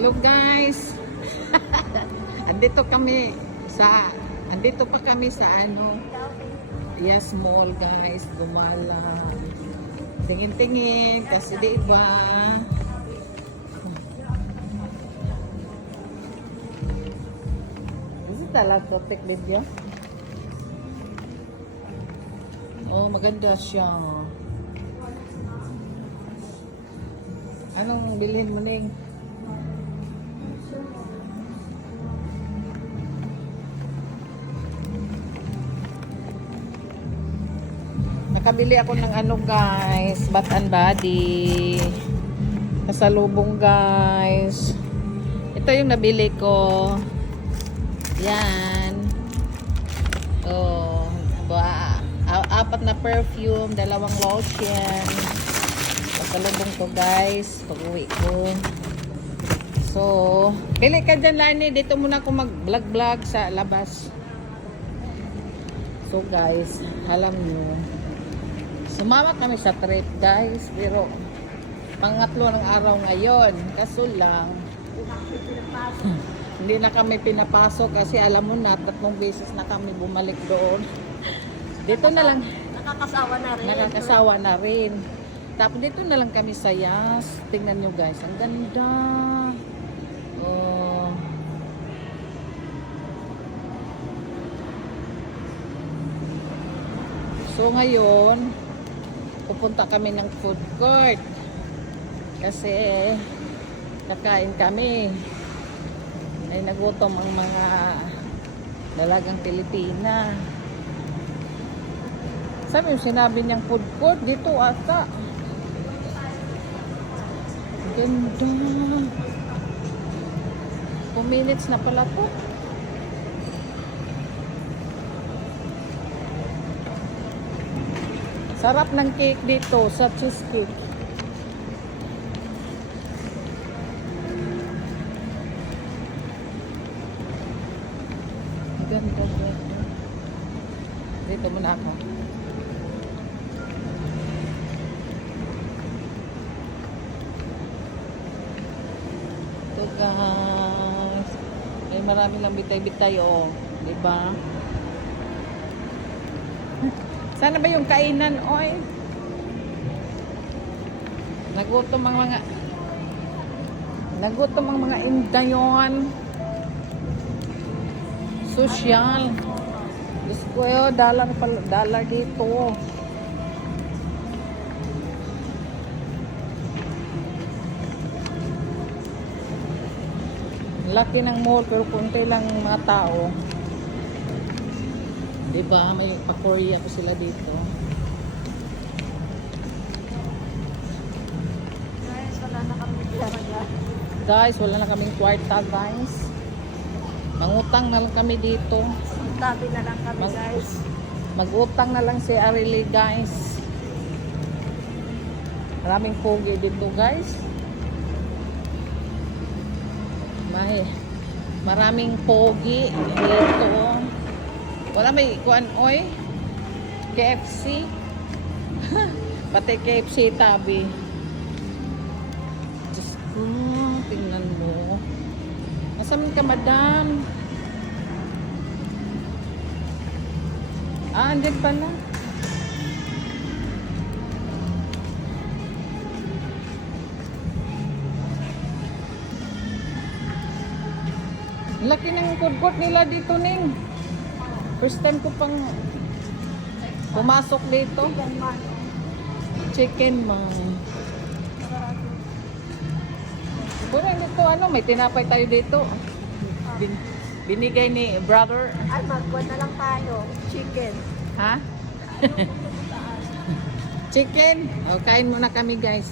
Hello guys. Andito pa kami sa Yes Mall guys, gumala. Tingin-tingin kasi di ba? Kasi talaga protect video. Oh, maganda siya. Anong bilhin mo ning? Nakabili ako ng guys, Bath and Body. Kasalubong guys. Ito yung nabili ko. Yan. Oh, apat na perfume, 2 lotion. Kasalubong to guys, pag-uwi ko. So, pili ka dyan Lani, dito muna ako mag-vlog sa labas. So guys, alam nyo, sumama kami sa trip guys, pero pangatlo ng araw ngayon. Kaso lang, hindi na kami pinapasok kasi alam mo na, 3 beses na kami bumalik doon. Dito na lang. Nakakasawa na rin. Tapos dito na lang kami sa Yas. Tingnan nyo guys, ang ganda. Oh. So ngayon, pupunta kami ng food court kasi kakain kami. Ay nagutom ang mga dalagang Pilipina. Sabi yung sinabi niyang food court dito ata. Ganda. 2 minutes na pala po. Sarap ng cake dito sa cheesecake. Ganda dito. Dito muna ako. Ito guys. Ay marami lang bitay-bitay oh. Diba? Sana ba yung kainan, oy? Nagutom ang mga indayon. Social. Diyos ko yun, dollar dito. Laki ng mall pero konti lang mga tao. Diba? May pa-Korea po sila dito. Guys, wala na kami pera. Guys, wala na kaming kwarta, guys. Mangutang na lang kami dito. Tabi na lang kami, guys. Magutang na lang si Arely, guys. Maraming pogi dito, guys. Maraming pogi dito. Wala may kuan oy. KFC. Pati KFC tabi. Diyos ko, tingnan mo. Nasaan ka, madam? Ah, andyan pa na. Laki ng food court nila dito, Ning. First time ko pang pumasok dito. Chicken man. Pero dito, may tinapay tayo dito. Binigay ni brother. Ay, magwan na lang tayo. Chicken. Ha? Chicken. O, kain muna kami, guys.